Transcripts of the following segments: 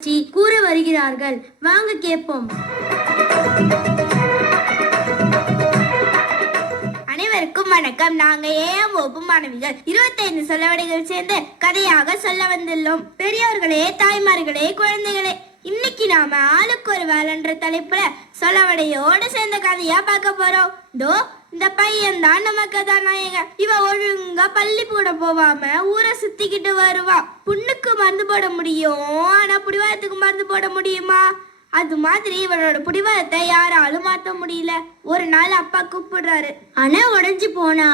கூற வருகிறார்கள். வாங்க கேட்போம். அனைவருக்கும் வணக்கம். நாங்க ஏழாம் வகுப்பு மாணவிகள் 25 சொலவடைகள் சேர்ந்து கதையாக சொல்ல வந்துள்ளோம். பெரியோர்களே, தாய்மார்களே, குழந்தைகளே, இன்னைக்கு நாம ஆளுக்கு ஒரு வேலைன்ற தலைப்புல சொலவடையோட சேர்ந்த கதையா பார்க்க போறோம். இந்த பையன் தான் நம்ம கதாநாயகன். இவன் ஒழுங்கா பள்ளிக்கூடம் போவாம ஊரை சுத்திக்கிட்டு வருவா. புண்ணுக்கு மருந்து போட முடியும், ஆனா புடிவாதத்துக்கு மருந்து போட முடியுமா? அது மாதிரி இவனோட புடிவாதத்தை யாராலும் மாற்ற முடியல. ஒரு நாள் அப்பா கூப்பிடுறாரு. ஆனா உடைஞ்சு போனா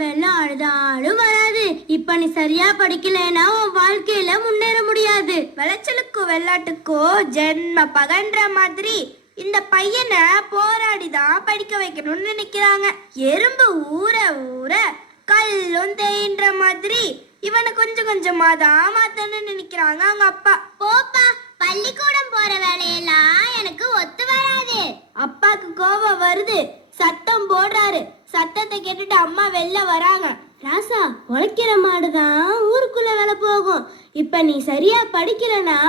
வெள்ளம் அழுதாலும் வராது. இப்ப நீ சரியா படிக்கலன்னா உன் வாழ்க்கையில முன்னேற முடியாது. விளைச்சலுக்கோ வெள்ளாட்டுக்கோ ஜென்ம பகன்ற மாதிரி இந்த பையனை போராடிதான் படிக்க வைக்கணும்னு நினைக்கிறாங்க. எறும்பு ஊற ஊற கல்லும் தேயின்ற மாதிரி இவனை கொஞ்சம் கொஞ்சமா தான் மாத்தணும்னு நினைக்கிறாங்க அவங்க அப்பா. போப்பா, பள்ளிக்கூடம் போற வேலையெல்லாம் எனக்கு ஒத்து வராது. அப்பாக்கு கோபம் வருது. சத்தம் போடுறாரு. சத்தத்தை கேட்டுட்டு அம்மா வெளில வராங்க. ராசா, உழைக்கிற மாடுதான் ஊருக்குள்ள வேலை போகும். இப்ப நீ சரியா படிக்கலனா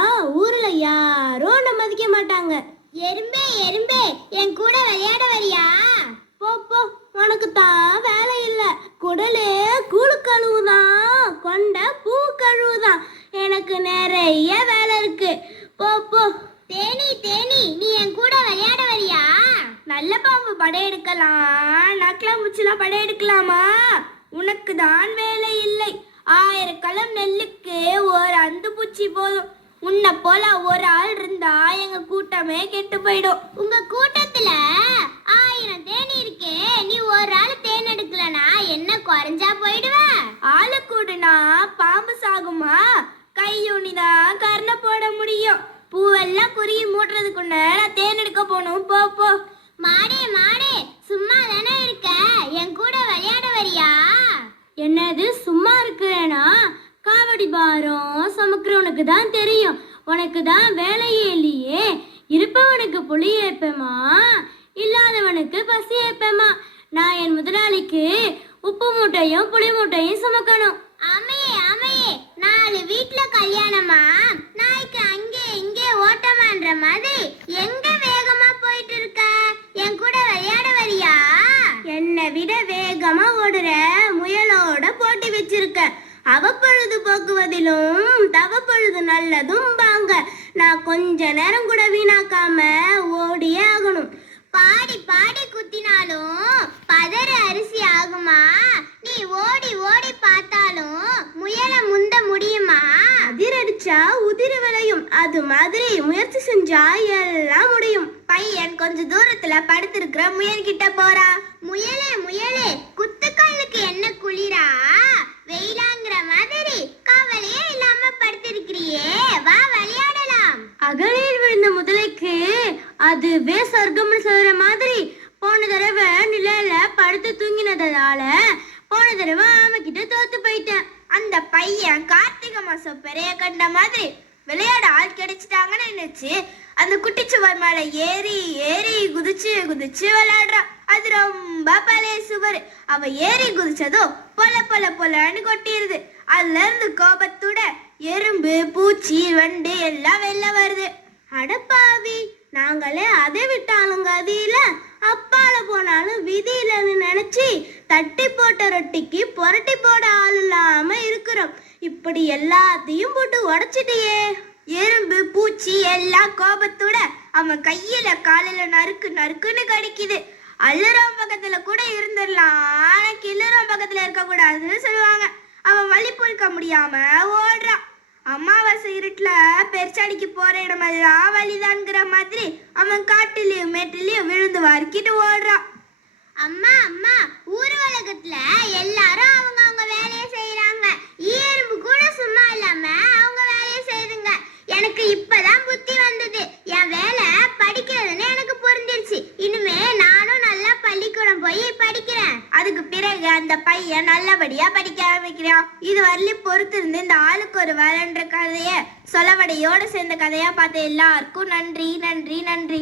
ஊர்ல யாரும் நம்ம மதிக்க மாட்டாங்க. எறும்பே எறும்பே, என் கூட விளையாட வரியா? போ போ, உனக்கு தான் வேலை இல்ல. குடலே கூழு கழுவுதான், கொண்ட பூ கழுவுதான். எனக்கு நிறைய வேலை இருக்கு. போ போ. தேனி தேனி, நீ என் கூட விளையாட வரியா? நல்ல பாம்பு படையெடுக்கலாம், நக்கலாம்பூச்சிலாம் படையெடுக்கலாமா? உனக்கு தான் வேலை இல்லை. 1000 களம் நெல்லுக்கு ஒரு அந்து பூச்சி போதும். உன்னை போல ஒரு ஆள் இருந்தா எங்க கூட்டமே கெட்டு போயிடும். உங்க கூட்டத்துல 1000 தேனி இருக்கே, நீ ஒரு ஆள் தேன் எடுக்கலனா என்ன குறைஞ்சா போயிடுவ? ஆளு கூடுனா பாம்பு சாகுமா? கையூனிதான் கர்ண போட முடியும். பூவெல்லாம் குறுகி மூட்டுறதுக்குள்ள நான் தேன் எடுக்க போகணும். போ போ. மாடே மாடே, சும்மா தானே இருக்க, என் கூட விளையாட வரியா? என்னது சும்மா இருக்கிறேனா? காவடி பாரம் சமக்கிறவனுக்கு தான் தெரியும். உனக்கு தான் வேலையே இல்லையே. இருப்பவனுக்கு புளி ஏப்பமா, இல்லாதவனுக்கு பசி ஏப்பமா. நான் என் முதலாளிக்கு உப்பு மூட்டையும் புளி மூட்டையும் சுமக்கணும். ஆமையே ஆமையே, 4 வீட்டுல கல்யாணமா, நாய்க்கு அங்கே இங்கே ஓட்டமான்ற மாதிரி எங்க வேகமா போயிட்டு இருக்க? என் கூட விளையாட வரியா? என்னை விட வேகமா ஓடுற முயலோட போட்டி வச்சிருக்க. அவப்பொழுது போக்குவதிலும் தவப்பொழுது நல்லதும் பாங்க. நான் கொஞ்ச நேரம் கூட வீணாக்காம ஓடியே ஆகணும். பாடி பாடி குத்தினாலும் பதற அரிசி ஆகுமா? நீ ஓடி ஓடி பார்த்தாலும் முயலை முந்த முடியுமா? அதிரடிச்சா உதிரி விளையும். அது மாதிரி முயற்சி செஞ்சா எல்லாம் முடியும். பையன் கொஞ்ச தூரத்துல படுத்திருக்கிற முயல் கிட்ட போறா. முயலே முயலே, குத்துக்கல்லுக்கு என்ன குளிரா? வெயிலாங்கிற மாதிரி கவலையே இல்லாம படுத்திருக்கிறியே, வா விளையாடலாம். அகழியில் விழுந்த முதலைக்கு அதுவே சொர்க்கம்னு சொல்ற மாதிரி போன தடவை நிழல படுத்து தூங்கினதால போன தடவை ஆமை கிட்ட தோத்து போயிட்டேன். அந்த பையன் கார்த்திகை மாசம் பெரிய கண்ட மாதிரி விளையாட ஆள் கிடைச்சிட்டாங்கன்னு நினைச்சு அந்த குட்டிச்சுவர் மேல ஏறி ஏறி குதிச்சு குதிச்சு விளையாடுறான். அது ரொம்ப பழைய சுவர். அவ ஏறி குதிச்சதும் பொல பொல பொலன்னு கொட்டிடுது. அதுல இருந்து கோபத்தோட எறும்பு பூச்சி வண்டு எல்லாம் வெளில வருது. அடப்பாவி, நாங்களே அதை விட்டாலும் கதியில அப்பால போனாலும் விதியிலன்னு நினைச்சு தட்டி போட்ட ரொட்டிக்கு புரட்டி போட ஆள் இல்லாம இருக்கிறோம். இப்படி எல்லாத்தையும் போட்டு உடைச்சிட்டியே. எறும்பு பூச்சி எல்லாம் கோபத்தோட அவன் கையில காலில நறுக்கு நறுக்குன்னு கடிக்குது. அள்ளுறவன் பக்கத்துல கூட இருந்துடலாம், கிள்ளுறவன் பக்கத்துல இருக்க கூடாதுன்னு சொல்லுவாங்க. அவன் வழி பொறுக்க முடியாம ஓடுறான். அமாவாசை இருட்டுல பெருச்சாடிக்கு போற இடமெல்லாம் வழிதான்ங்கிற மாதிரி அவன் காட்டுலயும் மேட்டுலயும் விழுந்து வறுக்கிட்டு ஓடுறான். அம்மா அம்மா, ஊர் உலகத்துல எல்லாரும் அவங்க அவங்க வேலையை செய்யறாங்க. ஈயெறும்பு கூட சும்மா இல்லாம அவங்க வேலையை செய்யுதுங்க. எனக்கு இப்பதான் புத்தி வந்தது. என் வேலை படிக்கிறதுன்னு எனக்கு புரிஞ்சிருச்சு. இனிமே நானும் நல்லா பள்ளிக்கூடம் போய் படிக்கிறேன். அதுக்கு பிறகு அந்த பையன் நல்லபடியா படிக்க ஆரம்பிக்கிறான். இது வரலையும் பொறுத்து இருந்து இந்த ஆளுக்கு ஒரு வேலைன்ற கதைய சொலவடையோட சேர்ந்த கதையா பார்த்த எல்லாருக்கும் நன்றி நன்றி நன்றி.